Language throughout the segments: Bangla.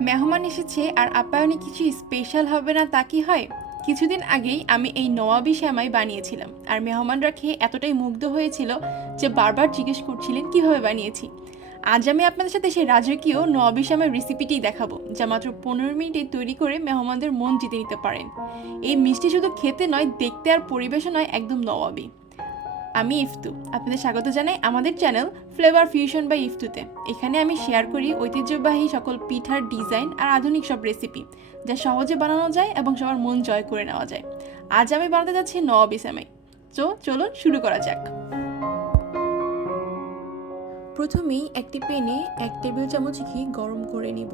মেহমান এসেছে আর আপ্যায়নে কিছু স্পেশাল হবে না তা কি হয়? কিছুদিন আগেই আমি এই নওয়াবি শ্যামাই বানিয়েছিলাম আর মেহমানরা খেয়ে এতটাই মুগ্ধ হয়েছিল যে বারবার জিজ্ঞেস করছিলেন, কীভাবে বানিয়েছি? আজ আমি আপনাদের সাথে সেই রাজকীয় নওয়াবি শ্যামের রেসিপিটি দেখাবো, যা মাত্র পনেরো মিনিটে তৈরি করে মেহমানদের মন জিতে নিতে পারেন। এই মিষ্টি শুধু খেতে নয়, দেখতে আর পরিবেশও নয়, একদম নওয়াবি। আমি ইফতু। আপনাদের স্বাগত জানাই আমাদের চ্যানেল ফ্লেভার ফিউশন বাই ইফতুতে। এখানে আমি শেয়ার করি ঐতিহ্যবাহী সকল পিঠার ডিজাইন আর আধুনিক সব রেসিপি যা সহজে বানানো যায় এবং সবার মন জয় করে নেওয়া যায়। আজ আমি বানাতে যাচ্ছি নবাবি সেমাই তো চলুন শুরু করা যাক। প্রথমেই একটি প্যানে এক টেবিল চামচ ঘি গরম করে নিব।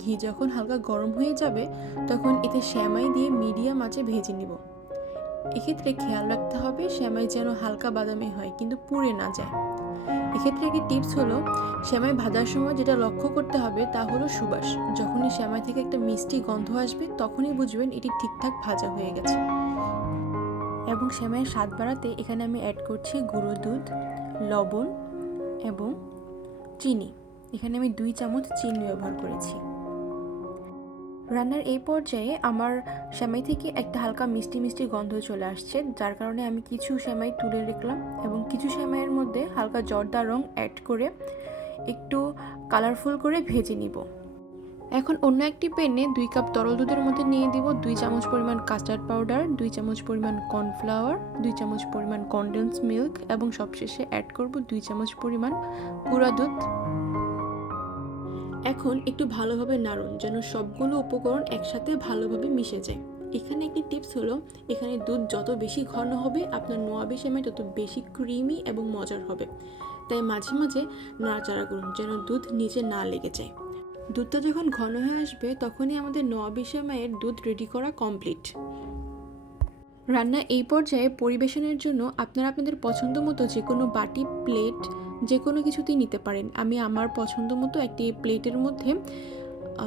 ঘি যখন হালকা গরম হয়ে যাবে, তখন এতে শ্যামাই দিয়ে মিডিয়াম আঁচে ভেজে নিব। এক্ষেত্রে খেয়াল রাখতে হবে শ্যামাই যেন হালকা বাদামি হয়, কিন্তু পুড়ে না যায়। এক্ষেত্রে একটি টিপস হলো, শ্যামাই ভাজার সময় যেটা লক্ষ্য করতে হবে তা হলো সুবাস। যখনই শ্যামাই থেকে একটা মিষ্টি গন্ধ আসবে, তখনই বুঝবেন এটি ঠিকঠাক ভাজা হয়ে গেছে। এবং শ্যামাইয়ের স্বাদ বাড়াতে এখানে আমি অ্যাড করছি গুঁড়ো দুধ, লবণ এবং চিনি। এখানে আমি দুই চামচ চিনি ব্যবহার করেছি। রান্নার এই পর্যায়ে আমার সেমাই থেকে একটা হালকা মিষ্টি মিষ্টি গন্ধ চলে আসছে, যার কারণে আমি কিছু সেমাই তুলে রাখলাম এবং কিছু সেমাইয়ের মধ্যে হালকা জর্দা রং অ্যাড করে একটু কালারফুল করে ভেজে নিব। এখন অন্য একটি প্যানে দুই কাপ তরল দুধের মধ্যে নিয়ে দিব দুই চামচ পরিমাণ কাস্টার্ড পাউডার দুই চামচ পরিমাণ কর্নফ্লাওয়ার দুই চামচ পরিমাণ কনডেন্স মিল্ক এবং সবশেষে অ্যাড করব দুই চামচ পরিমাণ গুঁড়া দুধ। এখন একটু ভালোভাবে নাড়ুন যেন সবগুলো উপকরণ একসাথে ভালোভাবে মিশে যায়। এখানে একটি টিপস হলো, এখানে দুধ যত বেশি ঘন হবে, আপনার নোয়াবি সেমাই তত বেশি ক্রিমি এবং মজার হবে। তাই মাঝে মাঝে নাড়াচাড়া করুন যেন দুধ নিচে না লেগে যায়। দুধটা যখন ঘন হয়ে আসবে, তখনই আমাদের নোয়াবি সেমাইয়ের দুধ রেডি করা কমপ্লিট রান্না এই পর্যায়ে পরিবেশনের জন্য আপনারা আপনাদের পছন্দ মতো যে কোনো বাটি প্লেট যে কোনো কিছুতেই নিতে পারেন। আমি আমার পছন্দ মতো একটি প্লেটের মধ্যে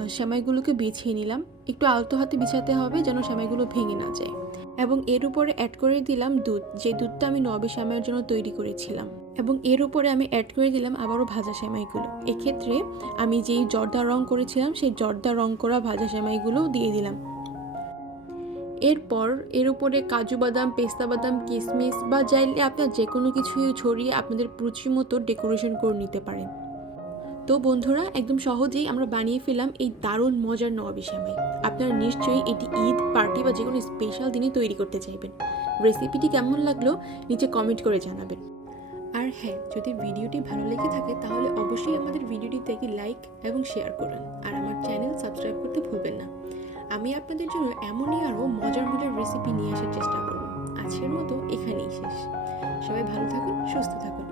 সেমাইগুলোকে বিছিয়ে নিলাম। একটু আলতো হাতে বিছাতে হবে যেন সেমাইগুলো ভেঙে না যায়। এবং এর উপরে অ্যাড করে দিলাম দুধ। যে দুধটা আমি নবে সেমাইয়ের জন্য তৈরি করেছিলাম। এবং এর উপরে আমি অ্যাড করে দিলাম আবারও ভাজা সেমাইগুলো। এক্ষেত্রে আমি যেই জর্দা রং করেছিলাম, সেই জর্দা রং করা ভাজা সেমাইগুলো দিয়ে দিলাম। এরপর এর উপরে কাজু বাদাম, পেস্তা বাদাম কিশমিশ বা চাইলে আপনার যে কোনো কিছু ছড়িয়ে আপনাদের রুচি মতো ডেকোরেশন করে নিতে পারেন। তো বন্ধুরা, একদম সহজেই আমরা বানিয়ে ফেলাম এই দারুণ মজার নবাবি সেমাই আপনারা নিশ্চয়ই এটি ঈদ, পার্টি বা যে কোনো স্পেশাল দিনে তৈরি করতে চাইবেন। রেসিপিটি কেমন লাগল নিচে কমেন্ট করে জানাবেন। আর হ্যাঁ যদি ভিডিওটি ভালো লেগে থাকে তাহলে অবশ্যই আমাদের ভিডিওটিতে একটি লাইক এবং শেয়ার করুন। আর আমার চ্যানেল সাবস্ক্রাইব করতে আমি আপনাদের জন্য এমনই আরও মজার মজার রেসিপি নিয়ে আসার চেষ্টা করব। আজকের মতো এখানেই শেষ। সবাই ভালো থাকুন, সুস্থ থাকুন।